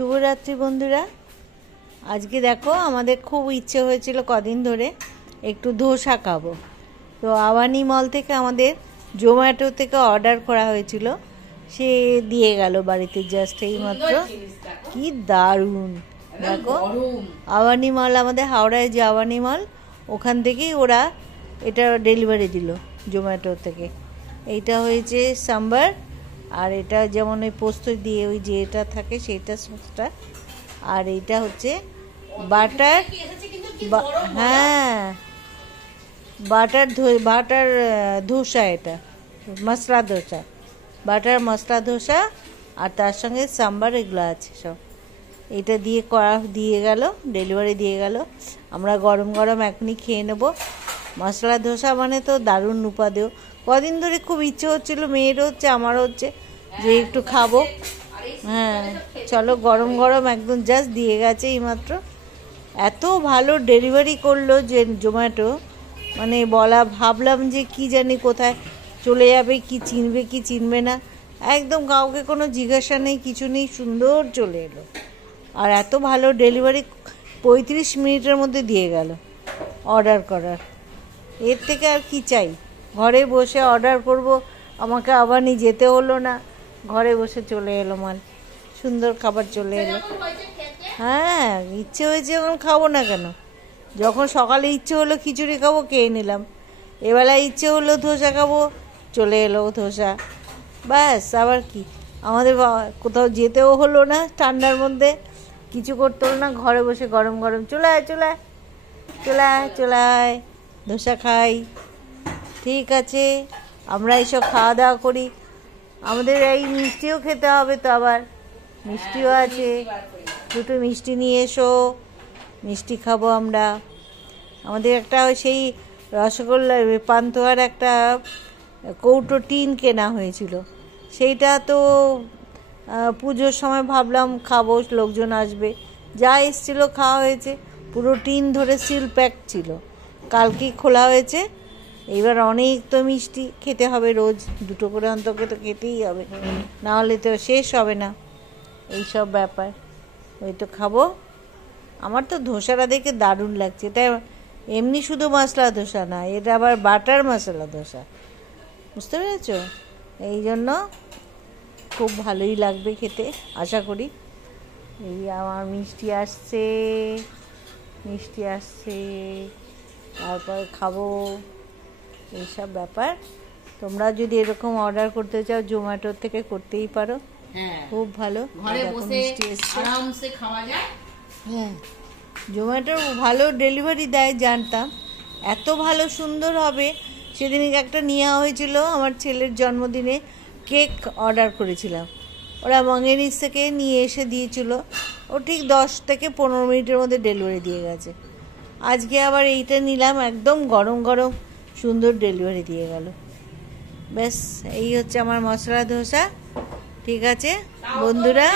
শুভরাত্রি বন্ধুরা। আজকে দেখো আমাদের খুব ইচ্ছে হয়েছিল কদিন ধরে একটু ধোসা খাবো। তো আবানি মল থেকে আমাদের জোম্যাটো থেকে অর্ডার করা হয়েছিল, সে দিয়ে গেল বাড়িতে জাস্ট এইমাত্র। কি দারুণ দেখো, আবানি মল আমাদের হাওড়ায় যে আবানি মল, ওখান থেকেই ওরা এটা ডেলিভারি দিল জোম্যাটো থেকে। এইটা হয়েছে সাম্বার, আর এটা যেমন ওই পোস্ত দিয়ে ওই যে এটা থাকে সেইটা সসটা, আর এইটা হচ্ছে বাটার, হ্যাঁ বাটার ধোসা, এটা মশলা ধোসা, বাটার মশলা ধোসা, আর তার সঙ্গে সাম্বার এগুলো আছে সব। এটা দিয়ে গেল, ডেলিভারি দিয়ে গেল। আমরা গরম গরম এখনই খেয়ে নেব। মশলা ধোসা মানে তো দারুণ উপাদেয়। কদিন ধরে খুব ইচ্ছে হচ্ছিল, মেয়েরও হচ্ছে আমারও হচ্ছে, যে একটু খাবো। হ্যাঁ চলো, গরম গরম একদম জাস্ট দিয়ে গেছে এইমাত্র। এত ভালো ডেলিভারি করলো যে জোম্যাটো, মানে ভাবলাম যে কি জানি কোথায় চলে যাবে, কি চিনবে না, একদম কাউকে কোনো জিজ্ঞাসা নেই, কিছু নেই, সুন্দর চলে এলো। আর এত ভালো ডেলিভারি, 35 মিনিটের মধ্যে দিয়ে গেল অর্ডার করার। এর থেকে আর কি চাই? ঘরে বসে অর্ডার করব, আমাকে আবার নিয়ে যেতে হলো না, ঘরে বসে চলে এলো মাল, সুন্দর খাবার চলে এলো। হ্যাঁ ইচ্ছে হয়েছে যখন খাবো না কেন? যখন সকালে ইচ্ছে হলো খিচুড়ি খাবো, খেয়ে নিলাম। এবেলায় ইচ্ছে হলো ধোসা খাবো, চলে এলো ধোসা। ব্যাস, আবার কি? আমাদের কোথাও যেতেও হলো না, ঠান্ডার মধ্যে কিছু করতে হলো না, ঘরে বসে গরম গরম চলে আয় ধোসা খাই। ঠিক আছে, আমরা এইসব খাওয়া দাওয়া করি। আমাদের এই মিষ্টিও খেতে হবে তো, আবার মিষ্টিও আছে, দুটো মিষ্টি নিয়ে এসো, মিষ্টি খাবো আমরা। আমাদের একটা সেই রসগোল্লা পান্তুয়ার একটা কৌটো টিন কেনা হয়েছিল, সেইটা তো পুজোর সময় ভাবলাম খাবো, লোকজন আসবে, যা এসেছিলো খাওয়া হয়েছে, পুরো টিন ধরে সিল প্যাক ছিল। কালকেই খোলা হয়েছে। এবার অনেক তো মিষ্টি খেতে হবে, রোজ দুটো করে অন্তত তো খেতেই হবে, না হলে তো শেষ হবে না। এই সব ব্যাপার, ওই তো খাবো। আমার তো ধোসাটা দেখে দারুণ লাগছে। এটা এমনি শুধু মশলা ধোসা না, এটা আবার বাটার মশলা ধোসা, বুঝতে পেরেছো? এই জন্য খুব ভালোই লাগবে খেতে, আশা করি। এই আমার মিষ্টি আসছে, তারপর খাবো, এইসব ব্যাপার। তোমরা যদি এরকম অর্ডার করতে চাও জোম্যাটো থেকে করতেই পারো, খুব ভালো, ঘরে বসে আরামসে খাওয়া যায়। হ্যাঁ, জোম্যাটো ভালো ডেলিভারি দেয় জানতাম, এত ভালো সুন্দর হবে। সেদিন একটা নেওয়া হয়েছিল আমার ছেলের জন্মদিনে, কেক অর্ডার করেছিলাম, ওরা মঙ্গেনিস থেকে নিয়ে এসে দিয়েছিল, ও ঠিক 10 থেকে 15 মিনিটের মধ্যে ডেলিভারি দিয়ে গেছে। আজকে আবার এইটা নিলাম, একদম গরম গরম সুন্দর ডেলিভারি দিয়ে গেল। ব্যাস, এই হচ্ছে আমার মশলা ধোসা। ঠিক আছে বন্ধুরা,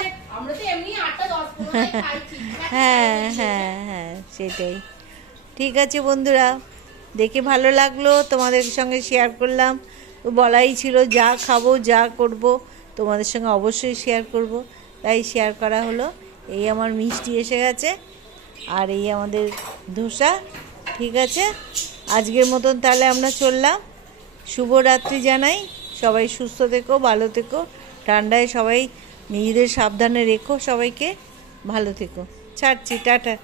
হ্যাঁ সেটাই। ঠিক আছে বন্ধুরা, দেখে ভালো লাগলো, তোমাদের সঙ্গে শেয়ার করলাম। তো বলাই ছিল যা খাবো যা করব তোমাদের সঙ্গে অবশ্যই শেয়ার করব, তাই শেয়ার করা হলো। এই আমার মিষ্টি এসে গেছে, আর এই আমাদের ধোসা। ঠিক আছে, আজকের মতন তাহলে আমরা চললাম। শুভরাত্রি জানাই, সবাই সুস্থ থেকো, ভালো থেকো, ঠান্ডায় সবাই নিজেদের সাবধানে রেখো, সবাইকে ভালো থেকো। ছাড়ছি, টাটা।